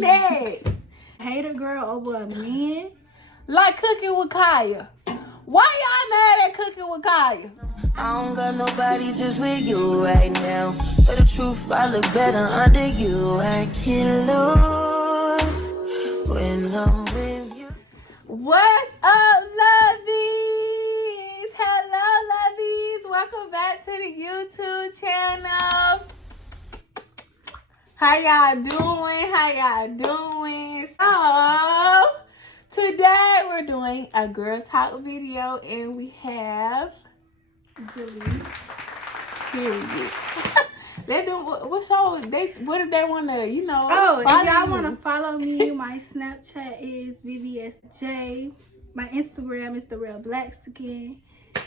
Next. Hate a girl over a man. Like cooking with Kaya. Why y'all mad at cooking with Kaya? I don't got nobody just with you right now. But the truth, I look better under you. I can't lose when I'm with you. What's up, lovies? Hello, lovies. Welcome back to the YouTube channel. How y'all doing? How y'all doing? So, today we're doing a girl talk video, and we have Jalice. Period. Let them. What show? What if they want to? Oh, if y'all want to you? follow me, my Snapchat is vvs.jayyyy. My Instagram is darealblaxican.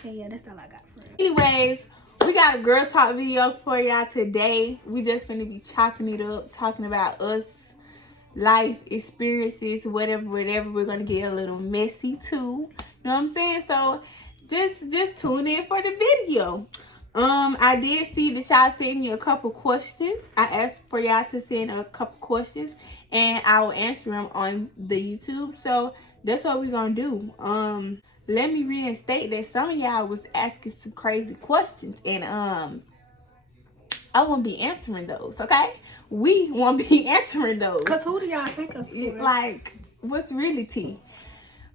And yeah, that's all I got for it. Anyways, we got a girl talk video for y'all today. We just finna be chopping it up, talking about us, life experiences, whatever. We're gonna get a little messy too. You know what I'm saying? So just tune in for the video. I did see that y'all sent me a couple questions. I asked for y'all to send a couple questions, and I will answer them on the YouTube. So that's what we're gonna do. Let me reinstate that some of y'all was asking some crazy questions, and I won't be answering those. Okay, we won't be answering those. Cause who do y'all take us for? Like, what's really tea?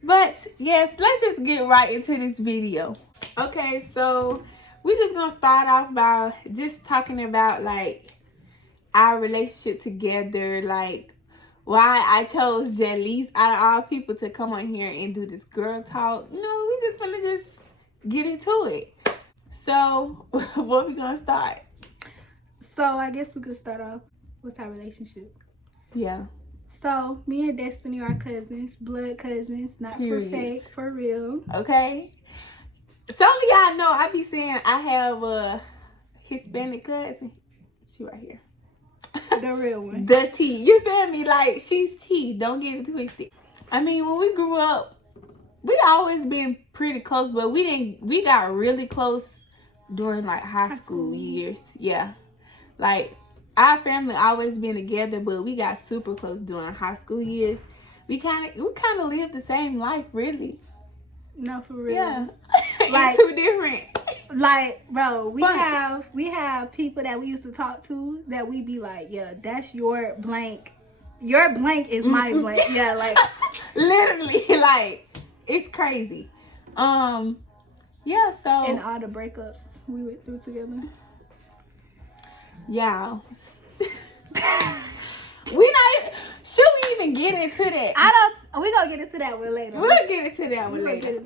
But yes, let's just get right into this video. Okay, so we're just gonna start off by just talking about like our relationship together, like why I chose Jalice out of all people to come on here and do this girl talk. You know, we just wanna just get into it. So what we gonna start? So I guess we could start off with our relationship. Yeah. So me and Destiny are cousins, blood cousins, not Period. for fake, for real. Okay. Some of y'all know I be saying I have a Hispanic cousin. She right here. The real one. The T. You feel me? Like, she's T. Don't get it twisted. I mean, when we grew up, we always been pretty close, but we got really close during like high school years. Yeah. Like, our family always been together, but we got super close during high school years. We kind of lived the same life, really. No, for real. Yeah. Like, two different. Like, bro, we But have people that we used to talk to that we be like, yeah, that's your blank. Your blank is my blank. Yeah, like literally, like, it's crazy. Yeah, so and all the breakups we went through together. Yeah. Should we even get into that? We gonna get into that one later. We'll get into that one later.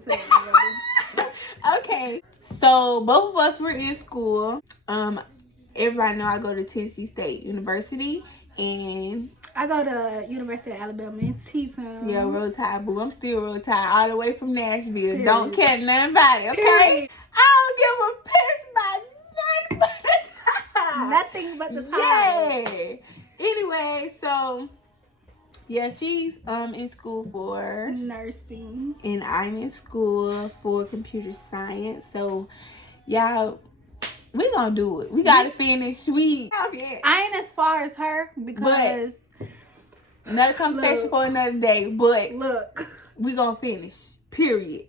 Okay. So both of us were in school. Everybody know I go to Tennessee State University, and I go to University of Alabama in T-Town. Yeah, Roll Tide boo. I'm still Roll Tide all the way from Nashville. Period. Don't care nothing about it, okay? Period. I don't give a piss about nothing but the time. Nothing but the time. Yeah. Anyway, so yeah, she's in school for nursing, and I'm in school for computer science. So y'all, we gonna do it. We gotta finish. I ain't as far as her because another conversation for another day. But look, we gonna finish. Period.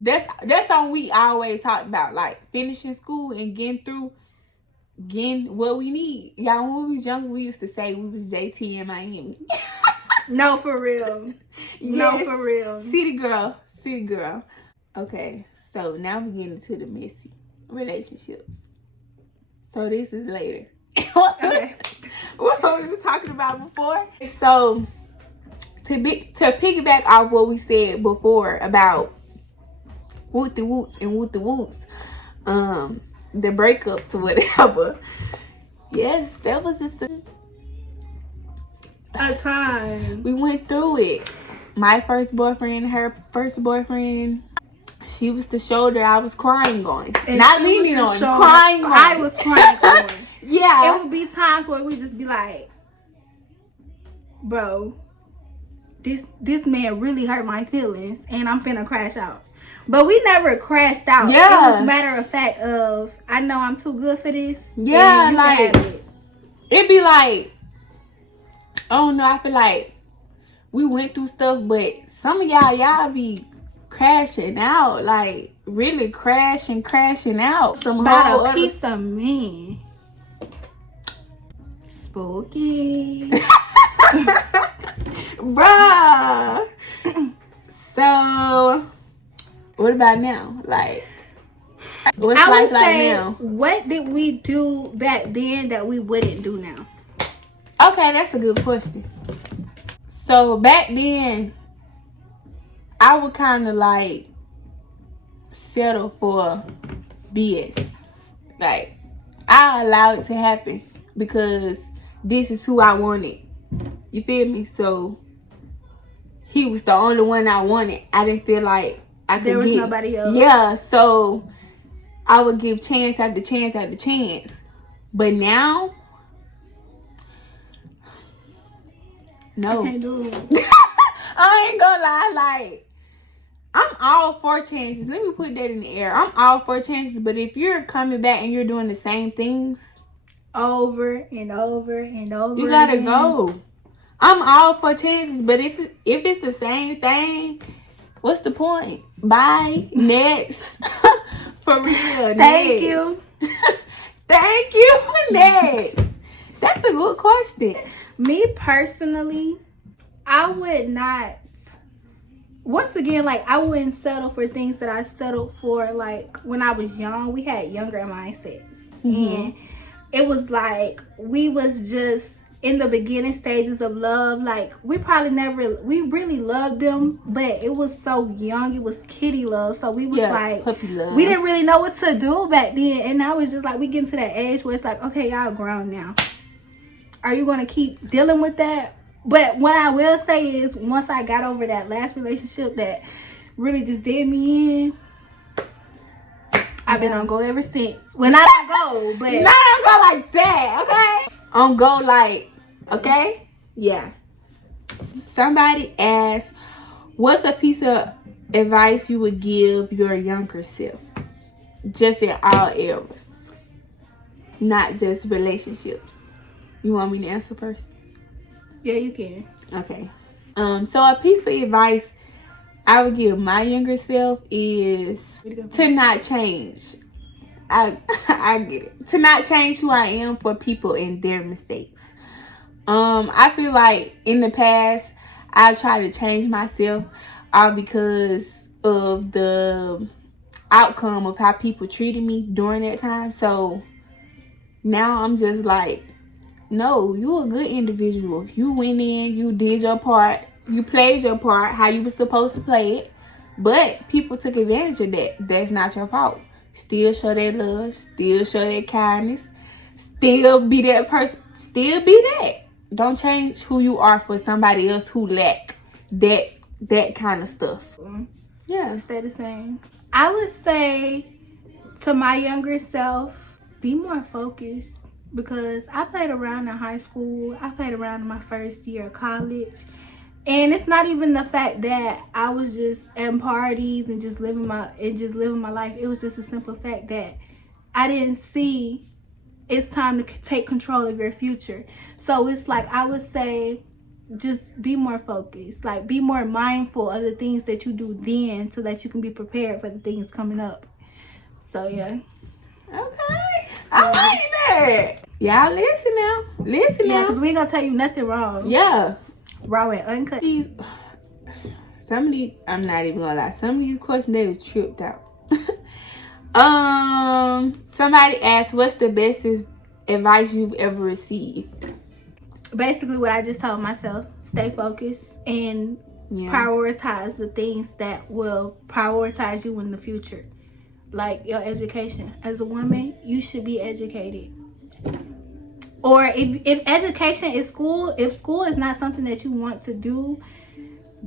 That's something we always talked about, like finishing school and getting what we need. Y'all, when we was younger, we used to say we was JT in Miami. No, for real. Yes. No, for real. City girl. Okay, so now we get into the messy relationships. So this is later. Okay. What we were talking about before. So to piggyback off what we said before about woot the woots and woot the woots, the breakups or whatever. Yes, that was just a time. We went through it. My first boyfriend, her first boyfriend. She was the shoulder I was crying on. And not leaning on, crying on. I was crying on. Yeah. It would be times where we just be like, bro, this man really hurt my feelings and I'm finna crash out. But we never crashed out. Yeah. It was a matter of fact of, I know I'm too good for this. Yeah, like, it'd be like, I don't know. I feel like we went through stuff, but some of y'all be crashing out, like really crashing out. Some About whole a piece of me. Spooky. bruh. So, what about now? Like, what's I life would like say, now? what did we do back then that we wouldn't do now? Okay, that's a good question. So back then, I would kind of like settle for BS. Like, I allow it to happen because this is who I wanted. You feel me? So he was the only one I wanted. I didn't feel like I could There was get nobody else. Yeah, so I would give chance after chance after chance. But now, no. I can't do it. I ain't gonna lie, like, I'm all for chances. Let me put that in the air. I'm all for chances, but if you're coming back and you're doing the same things over and over and over, you gotta again. go. I'm all for chances, but if it's the same thing, what's the point? Bye. Next. For real. Thank next. you. Thank you. Next. That's a good question. Me personally, I would not. Once again, like, I wouldn't settle for things that I settled for, like, when I was young. We had younger mindsets. And it was like, we was just in the beginning stages of love. Like, we really loved them, but it was so young. It was kiddie love. So we was like, puppy love. We didn't really know what to do back then. And now it's just like, we get to that age where it's like, okay, y'all grown now. Are you going to keep dealing with that? But what I will say is, once I got over that last relationship that really just did me in, I've been on go ever since. Well, not on go, but not on go like that, okay? On go like, okay? Yeah. Somebody asked, what's a piece of advice you would give your younger self? Just in all areas, not just relationships. You want me to answer first? Yeah, you can. Okay. So a piece of advice I would give my younger self is to not change. I get it. To not change who I am for people and their mistakes. I feel like in the past I tried to change myself all because of the outcome of how people treated me during that time. So now I'm just like, no, you a good individual. You went in, you did your part, you played your part how you were supposed to play it, but people took advantage of that. That's not your fault. Still show that love, still show that kindness, still be that person, still be that. Don't change who you are for somebody else who lack that kind of stuff. Yeah, Stay the same. I would say to my younger self, be more focused. Because I played around in high school. I played around in my first year of college. And it's not even the fact that I was just at parties and just living my life. It was just a simple fact that I didn't see it's time to take control of your future. So it's like, I would say, just be more focused. Like, be more mindful of the things that you do then, so that you can be prepared for the things coming up. So yeah. Okay. I like that. Y'all listen now. Listen now. Because we ain't gonna tell you nothing wrong. Yeah. Raw and uncut. Some of these, I'm not even gonna lie. Some of these questions, they was tripped out. Somebody asked, what's the best advice you've ever received? Basically what I just told myself. Stay focused and prioritize the things that will prioritize you in the future. Like your education. As a woman, you should be educated. Or if education is school, if school is not something that you want to do,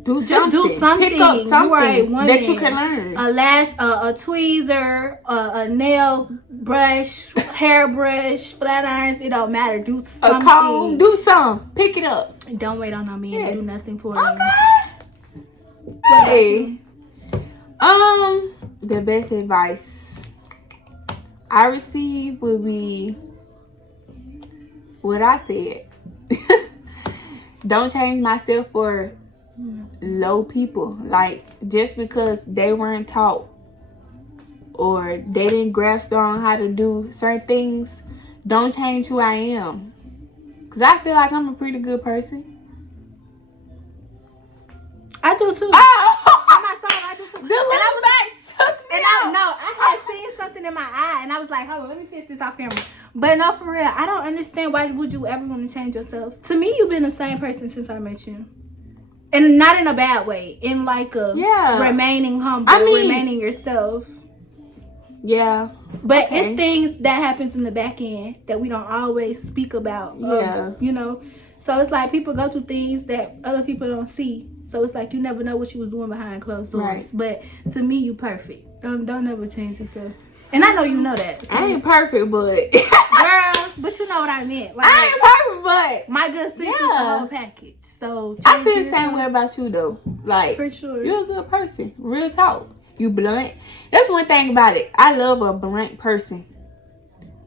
do something. Pick up something that you can learn. A lash, a tweezer, a nail brush, hairbrush, flat irons. It don't matter. Do something. A comb. Do something. Pick it up. Don't wait on no man to do nothing for you. Okay. The best advice I received would be what I said. don't change myself for low people. Like, just because they weren't taught or they didn't grasp on how to do certain things, don't change who I am. Because I feel like I'm a pretty good person. I do too. Oh! On my soul, I do too. The little back took me out. I had seen something in my eye, and I was like, hold on, let me fix this off camera. But no, for real, I don't understand why would you ever want to change yourself. To me, you've been the same person since I met you. And not in a bad way. In like a remaining humble, remaining yourself. Yeah. But it's things that happens in the back end that we don't always speak about. You know? So it's like people go through things that other people don't see. So it's like you never know what you was doing behind closed doors. Right. But to me, you perfect. Don't ever change yourself. And I know you know that. So. I ain't perfect, but girl, but you know what I meant. Like, I ain't perfect, but my good sis is the whole package. So I feel the same way about you though. Like, for sure, you're a good person. Real talk. You blunt. That's one thing about it. I love a blunt person.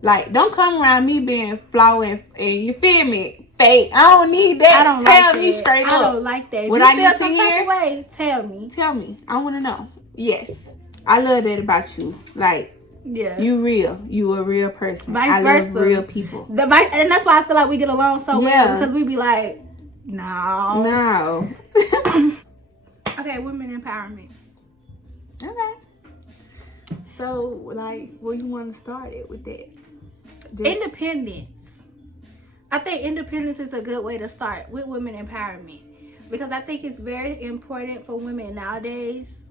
Like, don't come around me being flawed and you feel me? Fake. I don't need that. I don't tell like me that. straight up. I don't like that. If what you I feel need some to type hear, of way, tell me. Tell me. I want to know. Yes. I love that about you. Like, yeah, you real. You a real person. Vice versa. Love real people. And that's why I feel like we get along so well, because we be like, no. Okay, women empowerment. Okay. So, like, where you want to start it with that? Independence. I think independence is a good way to start with women empowerment, because I think it's very important for women nowadays.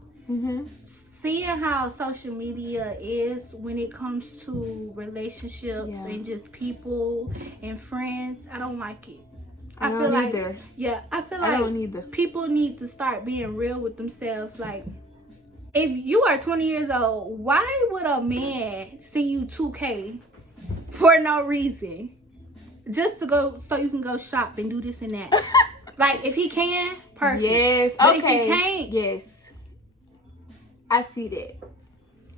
Seeing how social media is when it comes to relationships and just people and friends, I don't like it. I feel like people need to start being real with themselves. Like, if you are 20 years old, why would a man send you $2K for no reason? Just to go, so you can go shop and do this and that. Like, if he can, perfect. Yes, but okay. If he can't, yes. I see that.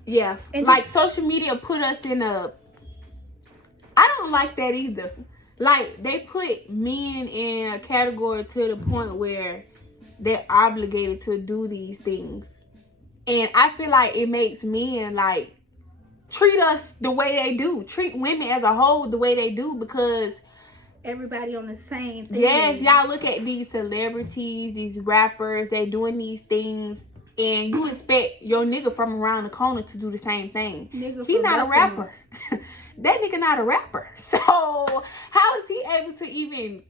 Yeah. And like, social media put us in a... I don't like that either. Like, they put men in a category to the point where they're obligated to do these things. And I feel like it makes men, like, treat us the way they do. Treat women as a whole the way they do, because... everybody on the same thing. Yes, y'all look at these celebrities, these rappers, they doing these things, and you expect your nigga from around the corner to do the same thing. He not a rapper. That nigga not a rapper. So how is he able to even,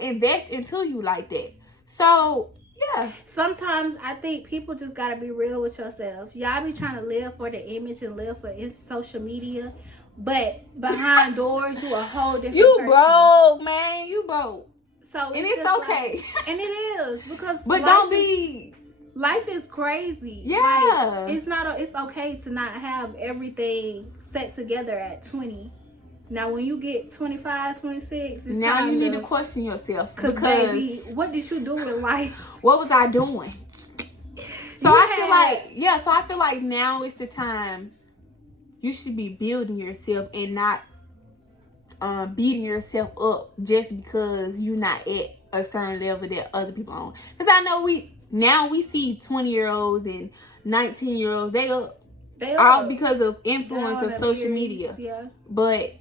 invest into you like that? So yeah. Sometimes I think people just gotta be real with yourself. Y'all be trying to live for the image and live for social media, but behind doors you a whole different person. Broke, man. You broke. So and it's okay. Like, and it is, because life is crazy. Yeah. Like, it's okay to not have everything set together at 20. Now, when you get 25, 26, it's now time you need to question yourself. Because baby, what did you do in life? What was I doing? So I feel like now is the time you should be building yourself and not beating yourself up just because you're not at a certain level that other people are on. Because I know we see 20-year-olds and 19-year-olds. They are all because of influence of social media. Yeah. But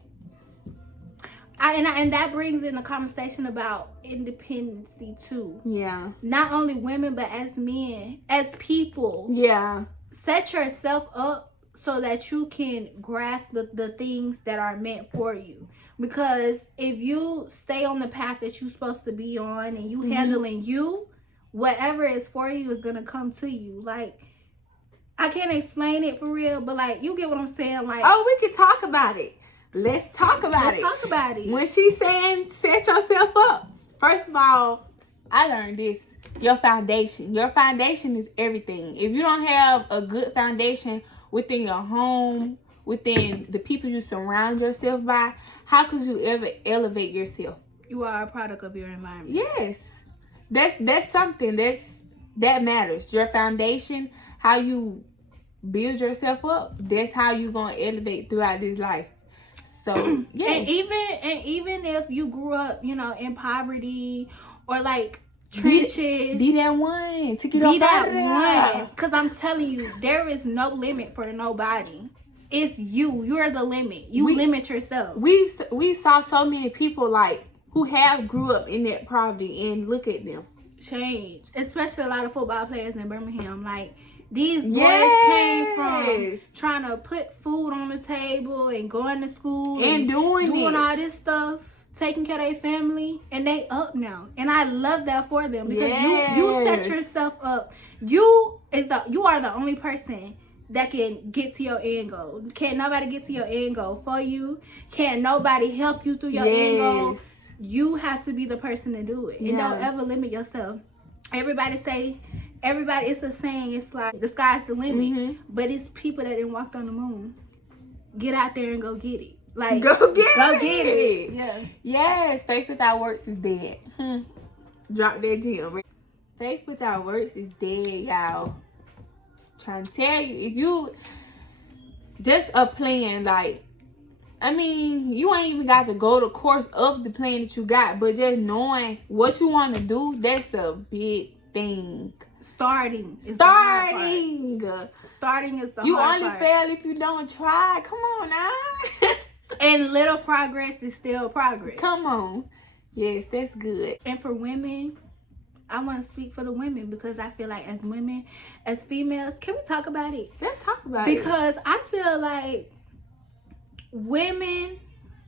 and that brings in a conversation about independency too. Yeah. Not only women, but as men, as people. Yeah. Set yourself up so that you can grasp the things that are meant for you. Because if you stay on the path that you're supposed to be on and you handling you, whatever is for you is going to come to you. Like, I can't explain it for real, but like, you get what I'm saying? Like, oh, we can talk about it. Let's talk about it. When she's saying set yourself up, first of all, I learned this. Your foundation is everything. If you don't have a good foundation within your home, within the people you surround yourself by, how could you ever elevate yourself? You are a product of your environment. Yes. That's something that matters. Your foundation, how you build yourself up, that's how you're going to elevate throughout this life. So yeah, and even if you grew up, you know, in poverty or like trenches, be that one to get be up that out of there. one. Because I'm telling you, there is no limit for nobody. It's you. You're the limit. You limit yourself. We saw so many people like who have grew up in that poverty, and look at them change. Especially a lot of football players in Birmingham. Like, these boys came from trying to put food on the table and going to school and doing all this stuff, taking care of their family, and they up now. And I love that for them, because you set yourself up. You are the only person that can get to your end goal. Can't nobody get to your end goal for you. Can't nobody help you through your end goal. You have to be the person to do it. And don't ever limit yourself. Everybody, it's a saying, it's like the sky's the limit, but it's people that didn't walk on the moon. Get out there and go get it. Like, go get it. Yeah. Yes, faith without works is dead. Drop that gem. Faith without works is dead, y'all. Trying to tell you, if you just a plan, like, I mean, you ain't even got to go the course of the plan that you got, but just knowing what you want to do, that's a big thing. Starting is the you hard only part. fail if you don't try. Come on now. And little progress is still progress. Come on. Yes, that's good. And for women, I want to speak for the women, because I feel like as women, as females, can we talk about it? Let's talk about it. Because I feel like women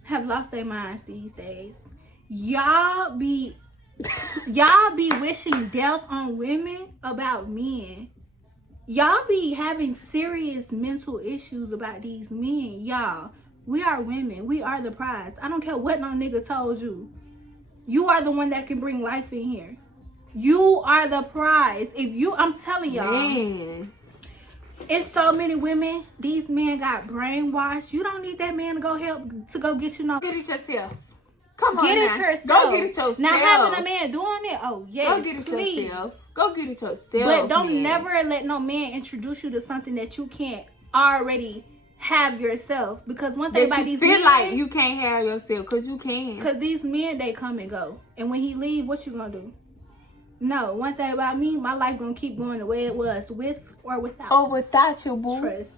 have lost their minds these days. Y'all be wishing death on women about men. Y'all be having serious mental issues about these men. Y'all, we are women. We are the prize. I don't care what no nigga told you. You are the one that can bring life in here. You are the prize. I'm telling y'all. Man. It's so many women. These men got brainwashed. You don't need that man to go get you no. Get it yourself. Come on, get it now. yourself. Go get it yourself. Not having a man doing it. Oh yes, go get it please. yourself. Go get it yourself. But don't man. never let no man introduce you to something that you can't already have yourself. Because one thing about these men, feel like you can't have yourself, because you can. Because these men, they come and go, and when he leave, what you gonna do? No, one thing about me, my life gonna keep going the way it was, with or without. Or without your boo. Trust.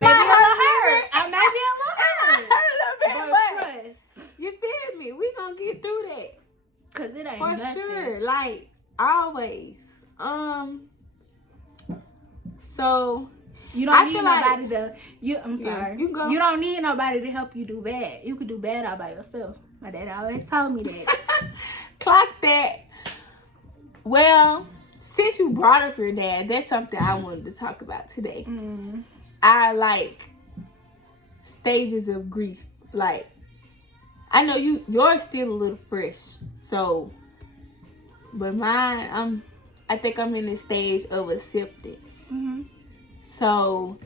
Maybe hurt. I might be a little hurt. But Trust. you feel me? We gonna get through that. Cause it ain't for nothing. sure. Like always. So you don't need nobody I'm sorry. Yeah, you go. You don't need nobody to help you do bad. You can do bad all by yourself. My dad always told me that. Clock that. Well, since you brought up your dad, that's something I wanted to talk about today. I like stages of grief. Like, I know yours still a little fresh, so, but mine, I think I'm in the stage of acceptance. So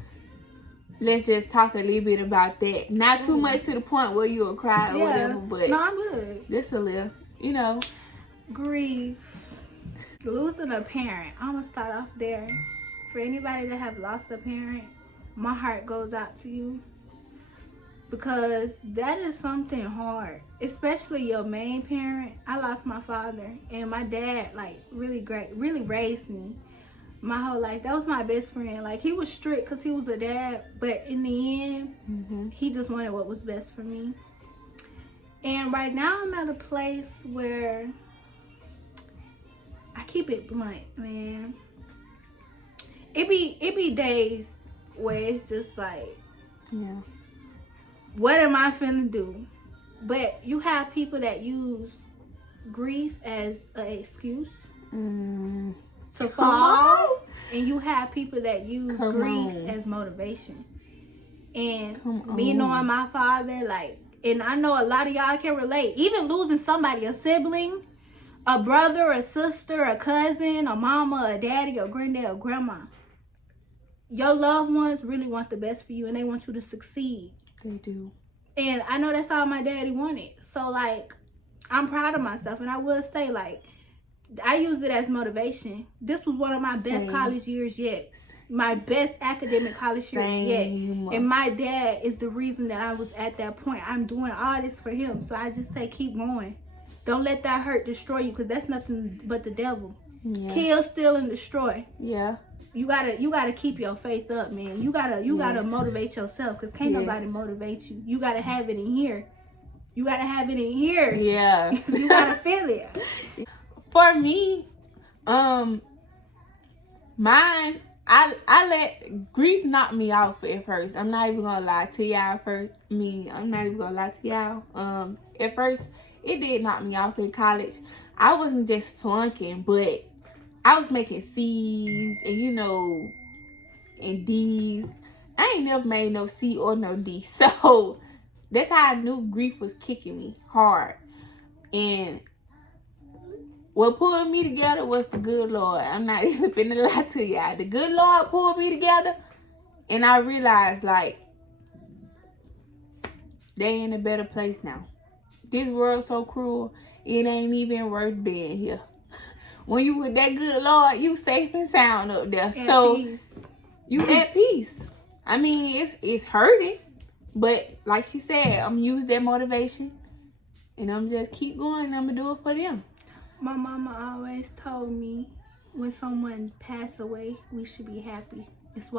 let's just talk a little bit about that. Not too much to the point where you'll cry or whatever, but no, I'm good. Just a little, Grief. Losing a parent. I'm gonna start off there. For anybody that have lost a parent, my heart goes out to you, because that is something hard, especially your main parent. I lost my father, and my dad, like, really raised me my whole life. That was my best friend. Like, he was strict because he was a dad, but in the end, he just wanted what was best for me. And right now I'm at a place where I keep it blunt, man. It be days where it's just like, what am I finna do? But you have people that use grief as an excuse to fall, and you have people that use grief as motivation. And me knowing my father, like, and I know a lot of y'all can relate, even losing somebody, a sibling, a brother, a sister, a cousin, a mama, a daddy, a granddad, a grandma. Your loved ones really want the best for you, and they want you to succeed. They do. And I know that's all my daddy wanted. So, like, I'm proud of myself. And I will say, like, I use it as motivation. This was one of my best college years yet. My best academic college year yet. And my dad is the reason that I was at that point. I'm doing all this for him. So I just say keep going. Don't let that hurt destroy you, because that's nothing but the devil. Yeah. Kill, steal, and destroy. Yeah. You gotta keep your faith up, man. You gotta motivate yourself, because can't nobody motivate you. You gotta have it in here. You gotta have it in here. Yeah. You gotta feel it. For me, mine, I let grief knock me off at first. I'm not even gonna lie to y'all. I'm not even gonna lie to y'all. At first, it did knock me off in college. I wasn't just flunking, but I was making C's and and D's. I ain't never made no C or no D. So that's how I knew grief was kicking me hard. And what pulled me together was the good Lord. I'm not even finna lie to y'all. The good Lord pulled me together, and I realized, like, they in a better place now. This world's so cruel, it ain't even worth being here. When you with that good Lord, you safe and sound up there. So you at peace. I mean, it's hurting, but like she said, I'm gonna use that motivation, and I'm just keep going. I'm gonna do it for them. My mama always told me, when someone passed away, we should be happy. That's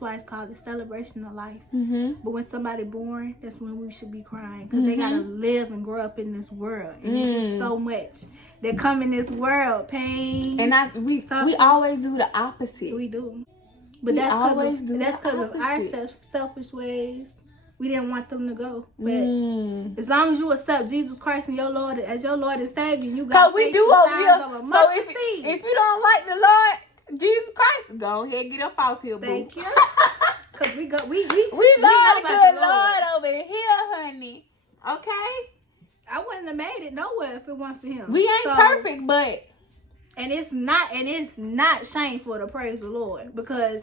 why it's called the celebration of life. Mm-hmm. But when somebody born, that's when we should be crying, because they gotta live and grow up in this world, and it's just so much that come in this world, pain. And we always do the opposite. We do, but that's because of our selfish ways. We didn't want them to go, but as long as you accept Jesus Christ and your Lord as your Lord and Savior, you got. Cause we do over here. So if you don't like the Lord Jesus Christ, go ahead and get up off here, boo. Thank you. Cause we love the good Lord over here, honey. Okay. I wouldn't have made it nowhere if it wasn't for Him. We ain't perfect, but it's not shameful to praise the Lord, because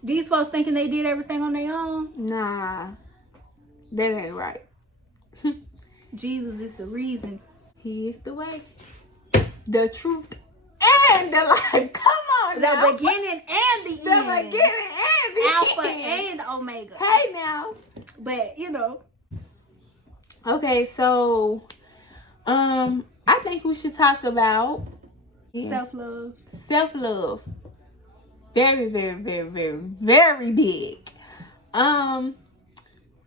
these folks thinking they did everything on their own. Nah, that ain't right. Jesus is the reason. He is the way, the truth, and the life. Come on now. The beginning and the end. The beginning and the Alpha end. and Omega. Hey now. But, Okay, so, I think we should talk about self-love. Self-love. Very, very, very, very, very big. I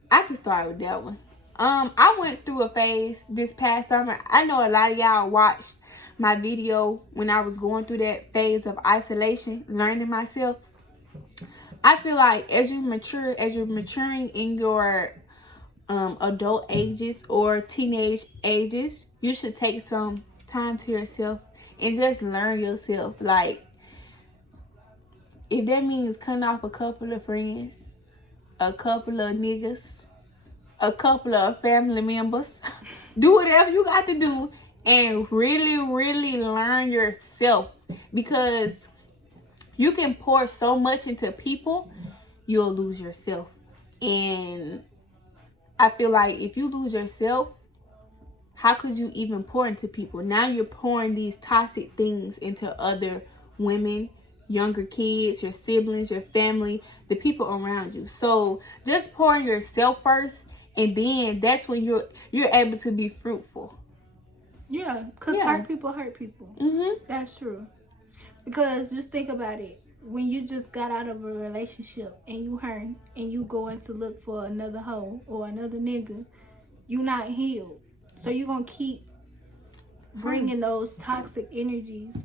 can start with that one. I went through a phase this past summer. I know a lot of y'all watched my video when I was going through that phase of isolation, learning myself. I feel like as you're maturing in your adult ages or teenage ages, you should take some time to yourself and just learn yourself. Like, if that means cutting off a couple of friends, a couple of niggas, a couple of family members, do whatever you got to do and really, really learn yourself. Because you can pour so much into people, you'll lose yourself. And I feel like if you lose yourself, how could you even pour into people? Now you're pouring these toxic things into other women, younger kids, your siblings, your family, the people around you. So just pour yourself first, and then that's when you're able to be fruitful. Yeah, because hurt people hurt people. Mm-hmm. That's true. Because just think about it. When you just got out of a relationship and you hurt and you going to look for another hoe or another nigga, you not healed. So you're going to keep bringing those toxic energies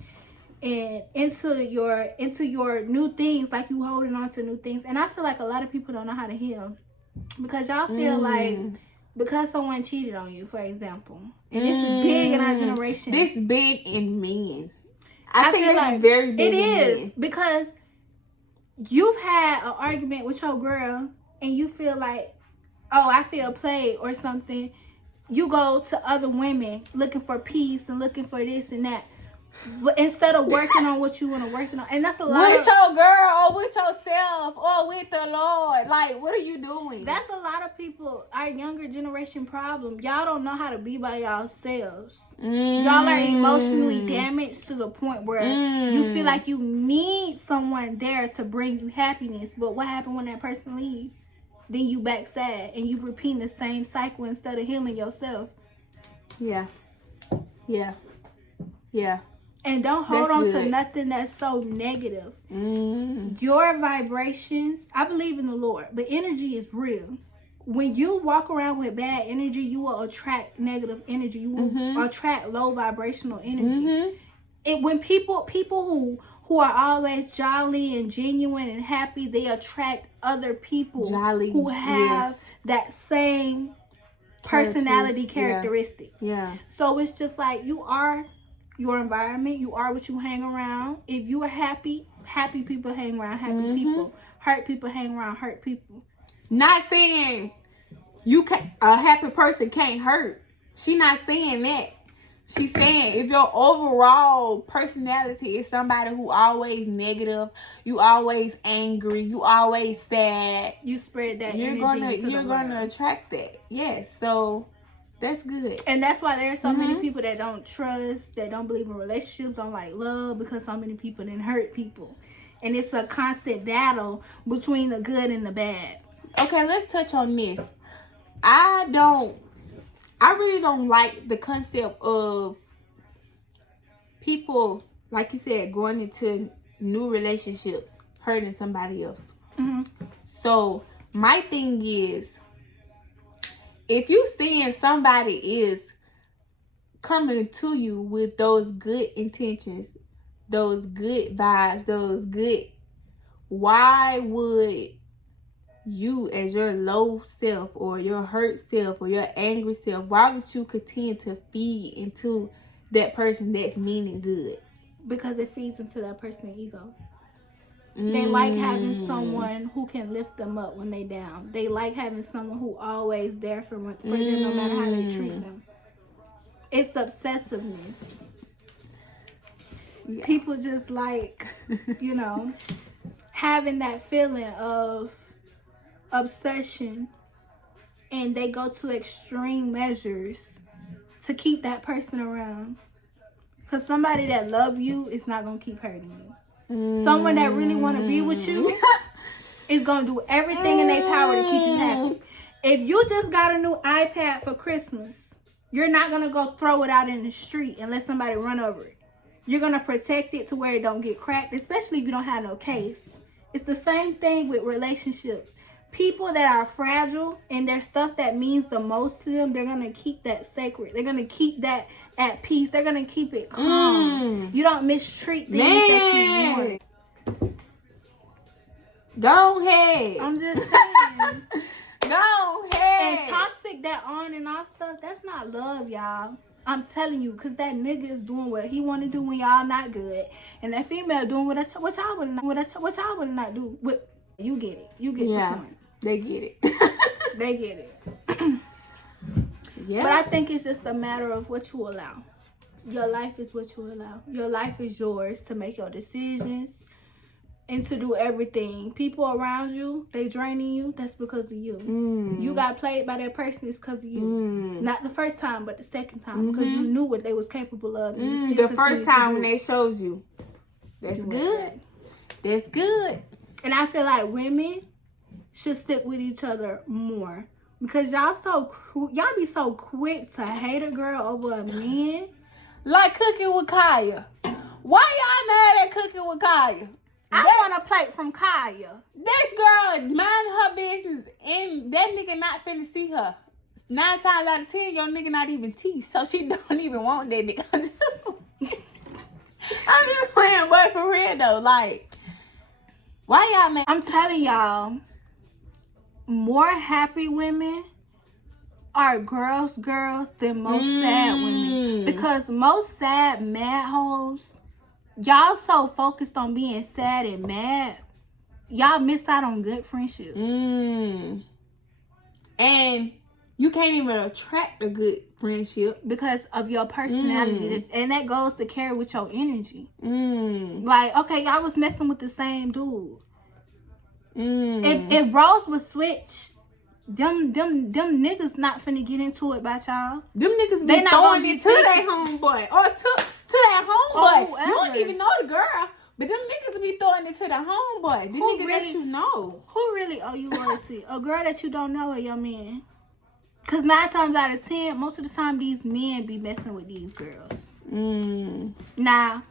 and into your new things, like you holding on to new things. And I feel like a lot of people don't know how to heal, because y'all feel like because someone cheated on you, for example, and this is big in our generation. This big in men. I think it's like very big. It is men. Because you've had an argument with your girl and you feel like, oh, I feel played or something. You go to other women looking for peace and looking for this and that. But instead of working on what you want to work on, and that's a lot. With your girl or with yourself or with the Lord, like, what are you doing? That's a lot of people, our younger generation problem. Y'all don't know how to be by yourselves. Y'all are emotionally damaged to the point where you feel like you need someone there to bring you happiness. But what happened when that person leaves? Then you back sad and you repeat the same cycle instead of healing yourself. Yeah. And don't hold on to nothing that's so negative. Your vibrations, I believe in the Lord, but energy is real. When you walk around with bad energy, you will attract negative energy. You will attract low vibrational energy. When people who are always jolly and genuine and happy, they attract other people who have that same personality characteristics. Yeah. So it's just like you are your environment. You are what you hang around. If you are happy, happy people hang around happy people. Hurt people hang around hurt people. Not saying a happy person can't hurt. She not saying that. She's saying if your overall personality is somebody who always negative, you always angry, you always sad, you spread that you're gonna attract that. Yes, so that's good. And that's why there's so many people that don't trust, that don't believe in relationships, don't like love, because so many people didn't hurt people. And it's a constant battle between the good and the bad. Okay, let's touch on this. I really don't like the concept of people, like you said, going into new relationships, hurting somebody else. So my thing is, if you seeing somebody is coming to you with those good intentions, those good vibes, why would you, as your low self or your hurt self or your angry self, why would you continue to feed into that person that's meaning good? Because it feeds into that person's ego. They like having someone who can lift them up when they down. They like having someone who always there for them no matter how they treat them. It's obsessiveness. Yeah. People just like, having that feeling of obsession, and they go to extreme measures to keep that person around. Because somebody that love you is not going to keep hurting you. Someone that really want to be with you is going to do everything in their power to keep you happy. If you just got a new iPad for Christmas, you're not going to go throw it out in the street and let somebody run over it. You're going to protect it to where it don't get cracked, especially if you don't have no case. It's the same thing with relationships. People that are fragile and their stuff that means the most to them, they're going to keep that sacred. They're going to keep that at peace. They're going to keep it calm. You don't mistreat things that you want. Go ahead. I'm just saying. Go ahead. And toxic, that on and off stuff, that's not love, y'all. I'm telling you, because that nigga is doing what he want to do when y'all not good. And that female doing what y'all would not do. You get it. You get the point. They get it. They get it. Yeah. But I think it's just a matter of what you allow. Your life is what you allow. Your life is yours to make your decisions and to do everything. People around you, they draining you, that's because of you. You got played by that person, it's because of you. Not the first time, but the second time. Because you knew what they was capable of. The first time when they showed you. That's good. That's good. And I feel like women should stick with each other more. Because y'all be so quick to hate a girl over a man. Like Cooking with Kaya. Why y'all mad at Cooking with Kaya? I want a plate from Kaya. This girl mind her business and that nigga not finna see her. 9 times out of 10, your nigga not even teeth. So she don't even want that nigga. I'm just playing, but for real though, like, why y'all mad? I'm telling y'all, more happy women are girls than most sad women. Because most sad mad hoes, y'all so focused on being sad and mad, y'all miss out on good friendships. And you can't even attract a good friendship. Because of your personality. And that goes to carry with your energy. Mm. Like, okay, y'all was messing with the same dude. Mm. If roles would switch, them niggas not finna get into it by y'all. Them niggas be throwing it to their homeboy. Or to that homeboy. You don't even know the girl. But them niggas be throwing it to the homeboy. The nigga that you know. Who really owe you loyalty? A girl that you don't know or your man? Because 9 times out of 10, most of the time, these men be messing with these girls. Now,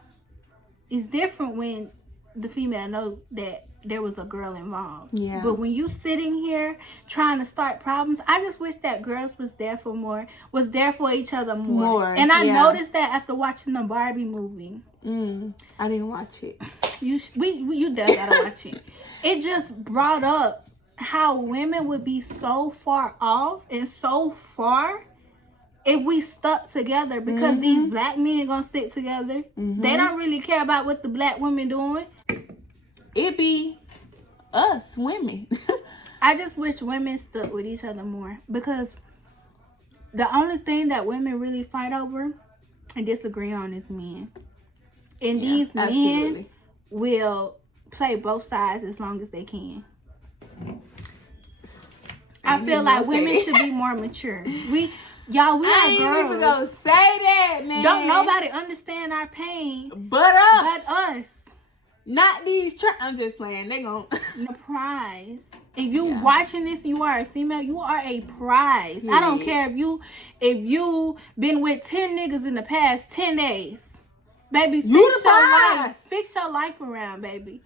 it's different when the female knows that there was a girl involved. Yeah. But when you sitting here trying to start problems, I just wish that girls was there for each other more. And I noticed that after watching the Barbie movie. I didn't watch it. You definitely gotta watch it. It just brought up how women would be so far off and so far if we stuck together, because these black men gonna stick together. They don't really care about what the black women doing. It be us women. I just wish women stuck with each other more, because the only thing that women really fight over and disagree on is men. And these men will play both sides as long as they can. I feel like women should be more mature. We are girls. I ain't even gonna say that, man. Don't nobody understand our pain but us. Not these I'm just playing. They gon' the prize. If you watching this, you are a female. You are a prize. I don't care if you been with 10 niggas in the past 10 days. Baby, fix your life around, baby.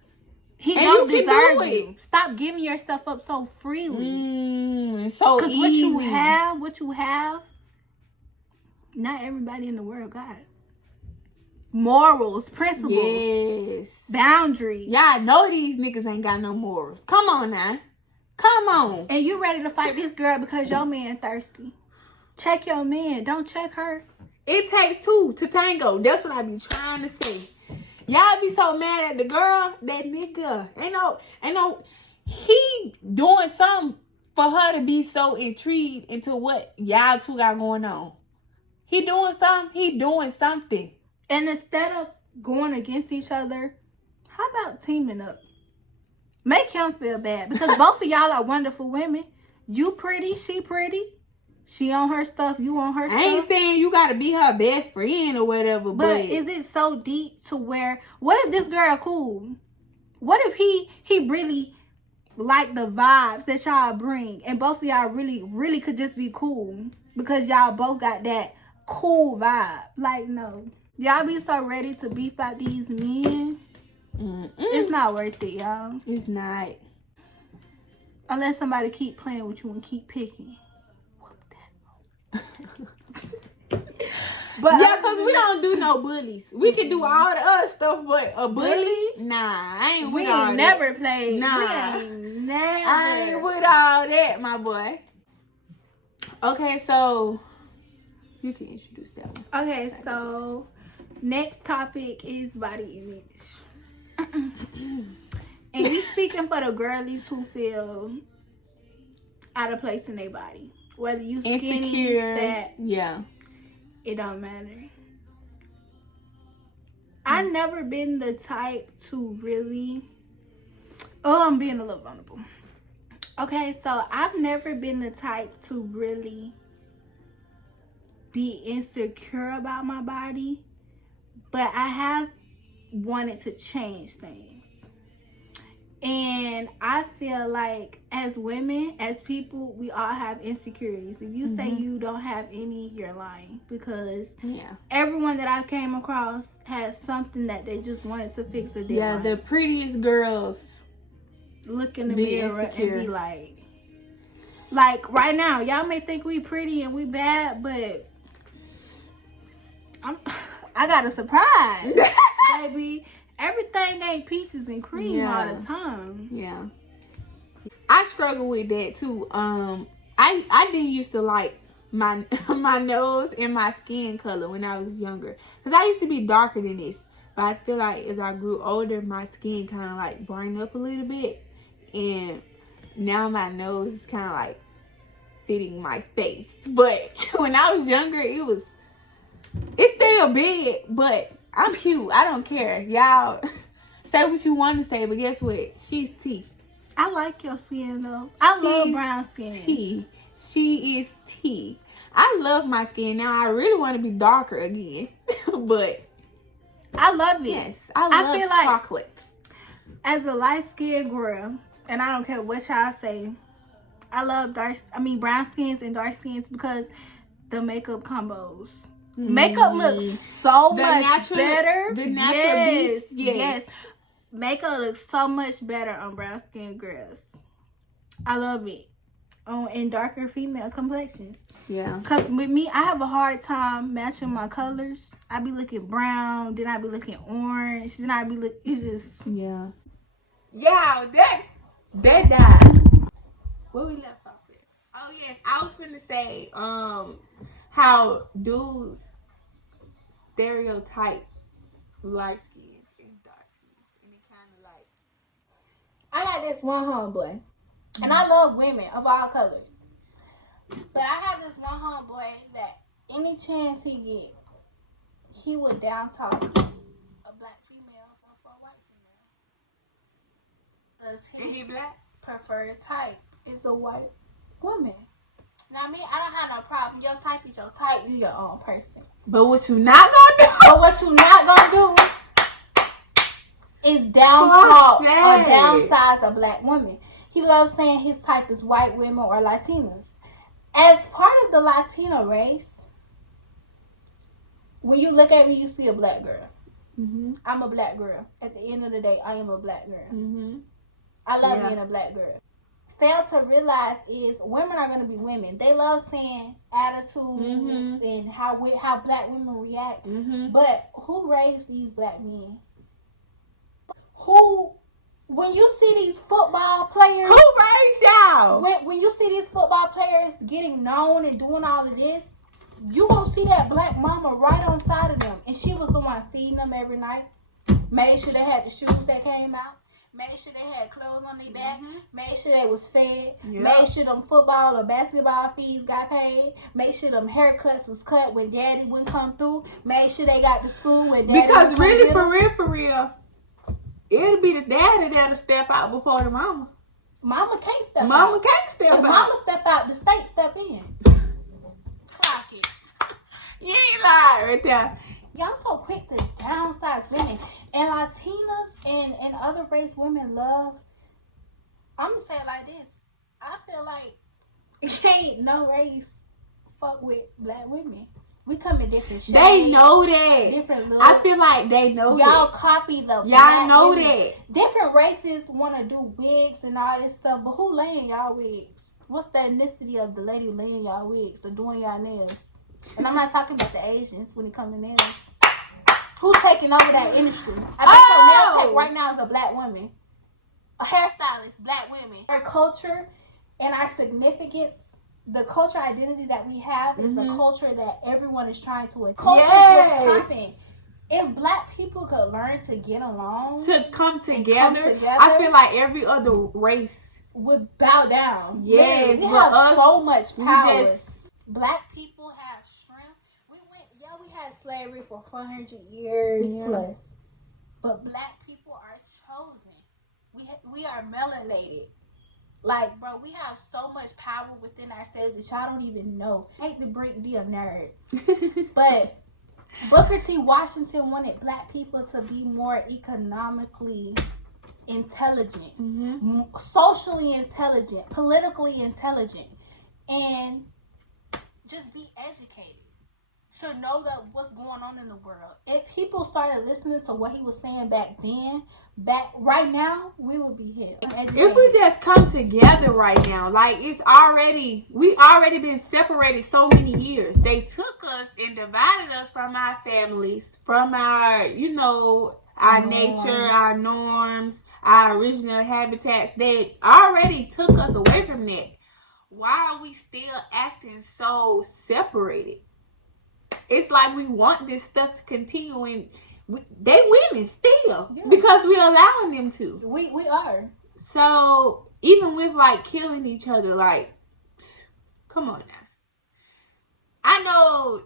He don't deserve you. Stop giving yourself up so freely. So easy. What you have, not everybody in the world got it. Morals, principles, boundaries. Y'all know these niggas ain't got no morals. Come on now. Come on. And you ready to fight this girl because your man thirsty. Check your man. Don't check her. It takes two to tango. That's what I be trying to say. Y'all be so mad at the girl, that nigga. Ain't no, he doing something for her to be so intrigued into what y'all two got going on. He doing something. And instead of going against each other, how about teaming up? Make him feel bad, because both of y'all are wonderful women. You pretty, she pretty. She on her stuff, you on her stuff. I ain't saying you gotta be her best friend or whatever, but is it so deep to where, what if this girl cool? What if he really like the vibes that y'all bring, and both of y'all really could just be cool because y'all both got that cool vibe? Like, no. Y'all be so ready to beef out these men. It's not worth it, y'all. It's not. Unless somebody keep playing with you and keep picking. But yeah, because we don't do no bullies. We can do all the other stuff, but a bully? Nah, I ain't with all that. We ain't never played. Nah. We ain't never. I ain't with all that, my boy. Okay, so you can introduce that one. Okay, so next topic is body image. And we speaking for the girlies who feel out of place in their body. Whether you skinny, insecure, fat, it don't matter. I never been the type to really. Oh, I'm being a little vulnerable. Okay, so I've never been the type to really be insecure about my body, but I have wanted to change things. And I feel like as women, as people, we all have insecurities. If you say you don't have any, you're lying. Because everyone that I came across has something that they just wanted to fix or did. Yeah, the prettiest girls look in the mirror insecure. And be like right now, y'all may think we pretty and we bad, but I got a surprise, baby. Everything ain't peaches and cream all the time. Yeah. I struggle with that too. I didn't used to like my nose and my skin color when I was younger. Because I used to be darker than this. But I feel like as I grew older, my skin kind of like brightened up a little bit. And now my nose is kind of like fitting my face. But when I was younger, it's still big, but I'm cute. I don't care. Y'all say what you want to say, but guess what? She's T. I like your skin though. I love brown skin. T. She is T. I love my skin. Now I really want to be darker again. But I love it. Yes, I love feel chocolate. As a light-skinned girl, and I don't care what y'all say, I love brown skins and dark skins because the makeup combos. Makeup looks so much better. The natural beats. Yes. Makeup looks so much better on brown skinned girls. I love it. And darker female complexion. Yeah. Because with me, I have a hard time matching my colors. I be looking brown, then I be looking orange, then I be it's just... Yeah. Yeah, that died. Where we left off at? Oh, yes. I was finna say, how dudes stereotype light skins and dark skins. And it kind of like... I got this one homeboy. And I love women of all colors. But I have this one homeboy that any chance he get, he would down talk a black female for a white female. Because his black? preferred type is a white woman. Now, I don't have no problem. Your type is your type. You your own person. But what you not gonna do? But what you not gonna do is down talk or downsize a black woman. He loves saying his type is white women or Latinas. As part of the Latino race, when you look at me, you see a black girl. Mm-hmm. I'm a black girl. At the end of the day, I am a black girl. Mm-hmm. I love being a black girl. Fail to realize is women are going to be women. They love saying attitudes and how black women react. Mm-hmm. But who raised these black men? When you see these football players... Who raised y'all? When you see these football players getting known and doing all of this, you gonna see that black mama right on side of them. And she was the one feeding them every night. Made sure they had the shoes that came out. Made sure they had clothes on their back. Made sure they was fed. Yep. Made sure them football or basketball fees got paid. Made sure them haircuts was cut when daddy wouldn't come through. Made sure they got to school when daddy Because really, for real, it'll be the daddy that'll step out before the mama. Mama can't step out. Mama can't step out. Mama step out, the state step in. Clock it. You ain't lying right there. Y'all so quick to downsize women. And Latinas and other race women love... I'm going to say it like this. I feel like ain't no race fuck with black women. We come in different shades. They know that. Different looks. I feel like they know y'all that. copy the... Y'all know that. Different races want to do wigs and all this stuff, but who laying y'all wigs? What's the ethnicity of the lady laying y'all wigs or doing y'all nails? And I'm not talking about the Asians when it comes to nails. Who's taking over that industry? I bet your nail tech right now is a black woman. A hairstylist, black women. Our culture and our significance, the culture identity that we have is a culture that everyone is trying to achieve. Culture is what's popping. If black people could learn to get along, to come together, I feel like every other race would bow down. Yes, we have so much power. Black people have strength. We had slavery for 400 years plus, but black people are chosen. We are melanated. Like, bro, we have so much power within ourselves that y'all don't even know. I hate to be a nerd, but Booker T. Washington wanted black people to be more economically intelligent, socially intelligent, politically intelligent, and just be educated to know that what's going on in the world. If people started listening to what he was saying back then, right now, we would be here. If we just come together right now, like we already been separated so many years. They took us and divided us from our families, from our, our nature, our norms, our original habitats. They already took us away from that. Why are we still acting so separated? It's like we want this stuff to continue, and they women still because we're allowing them to. We are. So even with like killing each other, like Come on now. I know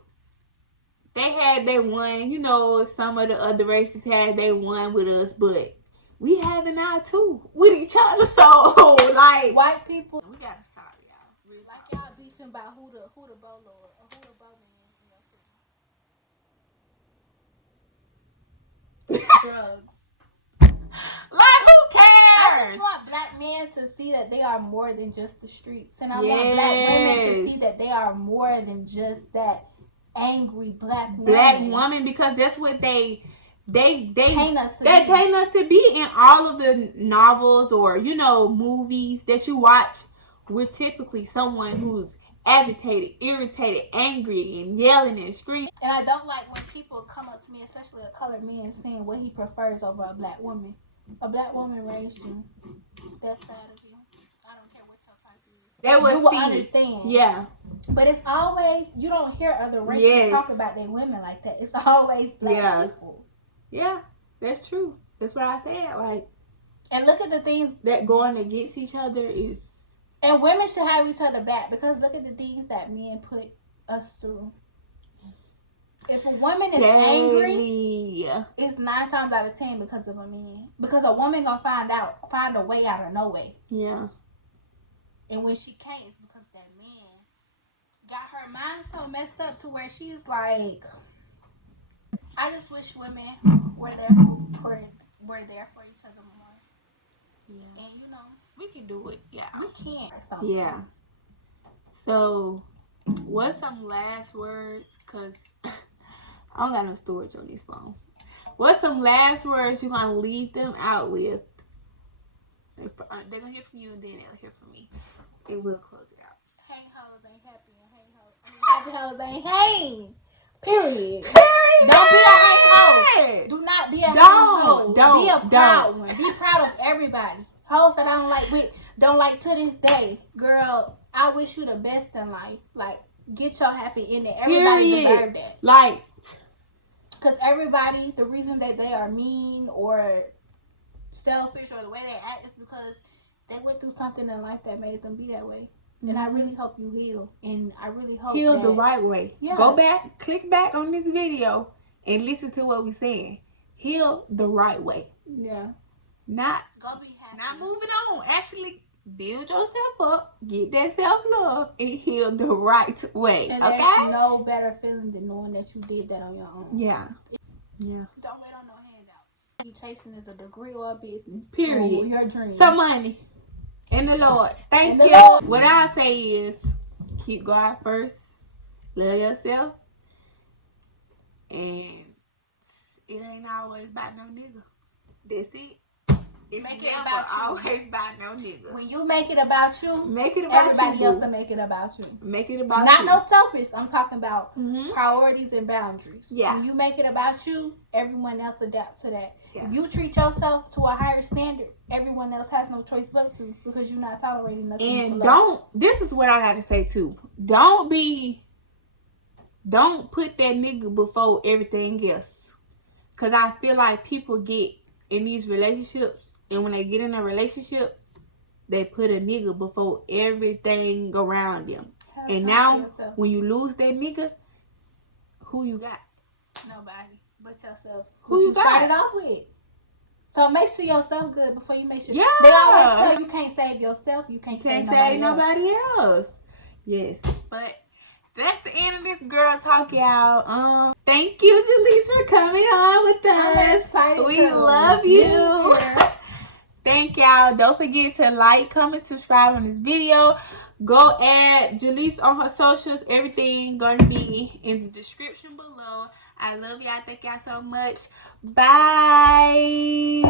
they had their one, you know, some of the other races had their one with us, but we having our two with each other. So, like, white people, we gotta stop, y'all. like y'all beefing about who the bolo or who the bowman in your city. Drugs. Like, who I cares? just want black men to see that they are more than just the streets, and I want black women to see that they are more than just that angry black woman, because that's what they paint us to be in all of the novels or, you know, movies that you watch. We're typically someone who's agitated, irritated, angry, and yelling and screaming. And I don't like when people come up to me, especially a colored man, saying what he prefers over a black woman. A black woman raised you. That's sad of you. I don't care what your type is. They will understand. Yeah. But it's always, you don't hear other races talk about their women like that. It's always black people. Yeah, that's true. That's what I said. Like, and look at the things that going against each other is. And women should have each other back, because look at the things that men put us through. If a woman is angry, it's 9 times out of 10 because of a man. Because a woman gonna find a way out of no way. Yeah. And when she can't, it's because that man got her mind so messed up to where she's like, I just wish women were there for each other more. Yeah. And you know, we can do it. Yeah. We can. Yeah. So, what's some last words? Cause I don't got no storage on this phone. What's some last words you're gonna leave them out with? They're gonna hear from you, and then they'll hear from me. And we'll close it out. Hang hoes ain't happy, and happy hoes ain't hang. Period. Don't be a hang hoe. Do not be a hang hoe. Be a proud one. Be proud of everybody. Hoes that I don't like to this day. Girl, I wish you the best in life. Like, get your happy ending. Everybody deserve that. Like, because everybody, the reason that they are mean or selfish or the way they act is because they went through something in life that made them be that way. Mm-hmm. And I really hope you heal. And I really hope heal the right way. Yeah. Go back, click back on this video and listen to what we're saying. Heal the right way. Yeah. Not go be happy. Not moving on. Actually, build yourself up, get that self-love, and heal the right way. And okay? There's no better feeling than knowing that you did that on your own. Yeah. Yeah. Don't wait on no handouts. You chasing is a degree or a business. Period. Your dream. Some money. In the Lord. Thank you. What I say is, keep God first. Love yourself. And it ain't always about no nigga. That's it. It's never always about no nigga. When you make it about you, everybody else will make it about you. Make it about Not you. no selfish. I'm talking about priorities and boundaries. Yeah. When you make it about you, everyone else adapt to that. Yeah. If you treat yourself to a higher standard, everyone else has no choice but to, because you're not tolerating nothing. And this is what I got to say too. Don't put that nigga before everything else. Because I feel like people get in these relationships, and when they get in a relationship, they put a nigga before everything around them. And now, when you lose that nigga, who you got? Nobody but yourself. Who you started off with. So make sure yourself good before you make sure. Yeah. They always tell you can't save yourself. You can't save nobody else. Yes. But that's the end of this girl talk, y'all. Thank you, Jalice, for coming on with us. We love you. Thank y'all. Don't forget to like, comment, subscribe on this video. Go add Jalice on her socials. Everything gonna be in the description below. I love y'all. Thank y'all so much. Bye.